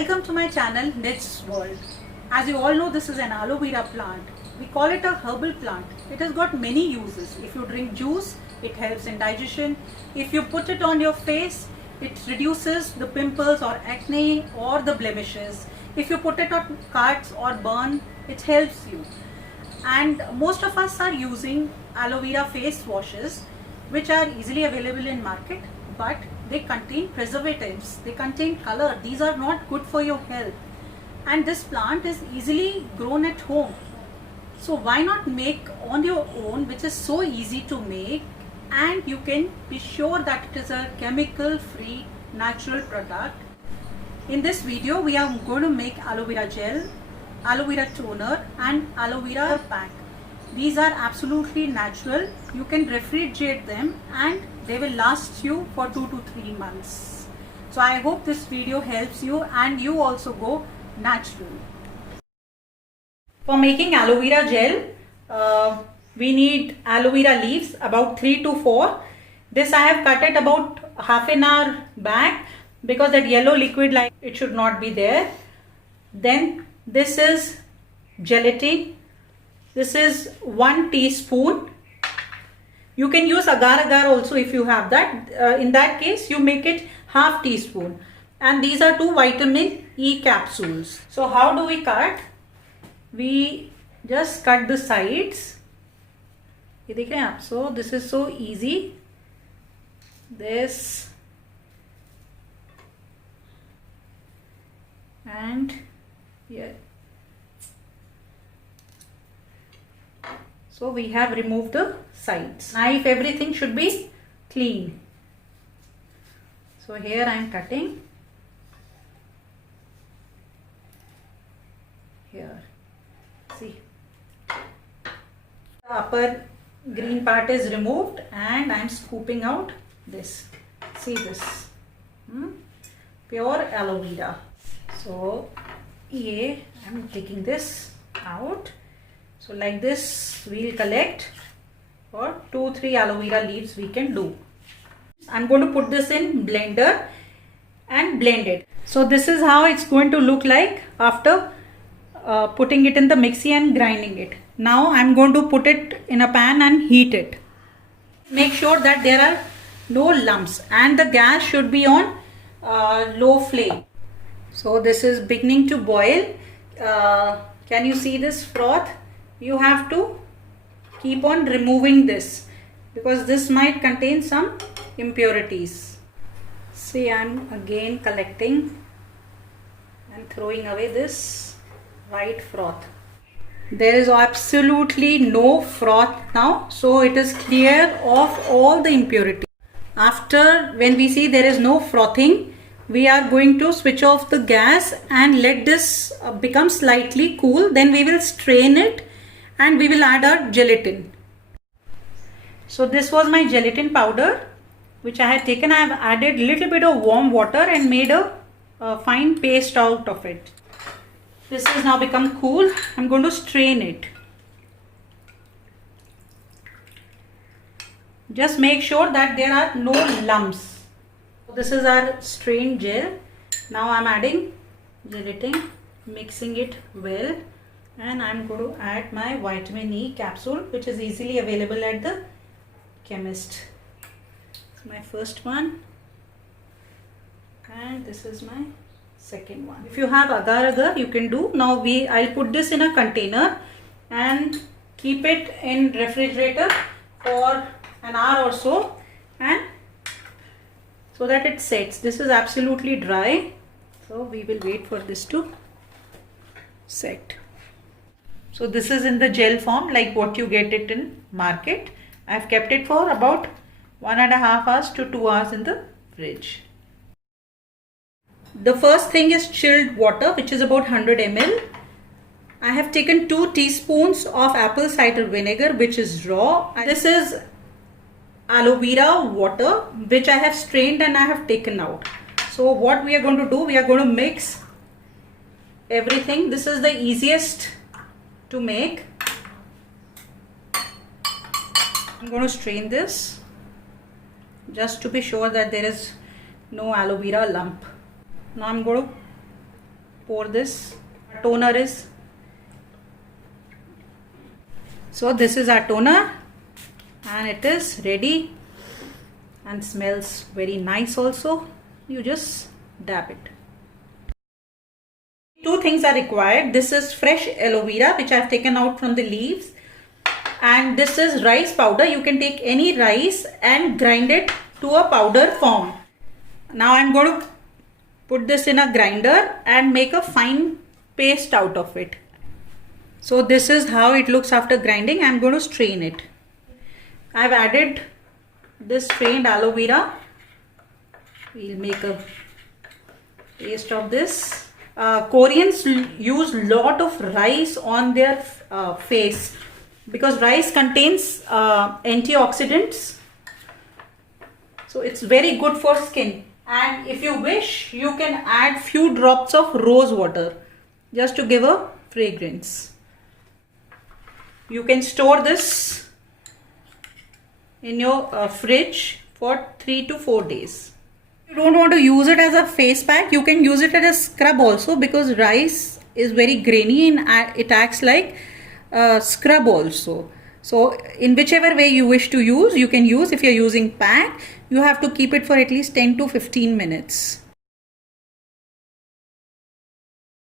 Welcome to my channel Nit's World. As you all know, this is an aloe vera plant. We call it a herbal plant. It has got many uses. If you drink juice, it helps in digestion. If you put it on your face, it reduces the pimples or acne or the blemishes. If you put it on cuts or burn, it helps you. And most of us are using aloe vera face washes, which are easily available in market, but they contain preservatives, they contain color. These are not good for your health. And this plant is easily grown at home. So why not make on your own, which is so easy to make, and you can be sure that it is a chemical free natural product. In this video we are going to make aloe vera gel, aloe vera toner and aloe vera pack. These are absolutely natural. You can refrigerate them and they will last you for 2 to 3 months. So I hope this video helps you and you also go natural. For making aloe vera gel, we need aloe vera leaves about 3 to 4. This I have cut it about half an hour back because that yellow liquid, like, it should not be there. Then this is gelatin. This is 1 teaspoon. You can use agar agar also if you have that. In that case, you make it half teaspoon. And these are 2 vitamin E capsules. So how do we cut? We just cut the sides. ये देख रहे हैं आप? So this is so easy. This and here. So we have removed the sides. Knife, everything should be clean. So here I am cutting. Here. See. The upper green part is removed and I am scooping out this. See this. Pure aloe vera. So yeah, I am taking this out. So like this we'll collect for 2-3 aloe vera leaves we can do. I'm going to put this in blender and blend it. So this is how it's going to look like after putting it in the mixie and grinding it. Now I'm going to put it in a pan and heat it. Make sure that there are no lumps and the gas should be on low flame. So this is beginning to boil. Can you see this froth? You have to keep on removing this because this might contain some impurities. See, I'm again collecting and throwing away this white froth. There is absolutely no froth now, so it is clear of all the impurities. After, when we see there is no frothing, we are going to switch off the gas and let this become slightly cool. Then we will strain it and we will add our gelatin. So this was my gelatin powder which I had taken. I have added little bit of warm water and made a fine paste out of it. This has now become cool. I'm going to strain it. Just make sure that there are no lumps. This is our strained gel. Now I'm adding gelatin, mixing it well. And I'm going to add my vitamin E capsule, which is easily available at the chemist. It's my first one. And this is my second one. If you have agar agar, you can do. Now I'll put this in a container and keep it in refrigerator for an hour or so, and so that it sets. This is absolutely dry, so we will wait for this to set. So this is in the gel form like what you get it in market. I've kept it for about 1.5 hours to 2 hours in the fridge. The first thing is chilled water, which is about 100 ml. I have taken 2 teaspoons of apple cider vinegar, which is raw. This is aloe vera water, which I have strained and I have taken out. So what we are going to do, we are going to mix everything. This is the easiest to make. I'm going to strain this just to be sure that there is no aloe vera lump. Now I'm going to pour this. Toner is. So this is our toner and it is ready and smells very nice also. You just dab it. Two things are required. This is fresh aloe vera which I have taken out from the leaves, and this is rice powder. You can take any rice and grind it to a powder form. Now I am going to put this in a grinder and make a fine paste out of it. So this is how it looks after grinding. I am going to strain it. I have added this strained aloe vera. We will make a paste of this. Koreans use lot of rice on their face because rice contains antioxidants. So it's very good for skin. And if you wish, you can add few drops of rose water just to give a fragrance. You can store this in your fridge for 3 to 4 days. If you don't want to use it as a face pack, you can use it as a scrub also, because rice is very grainy and it acts like a scrub also. So in whichever way you wish to use, you can use. If you're using pack, you have to keep it for at least 10 to 15 minutes.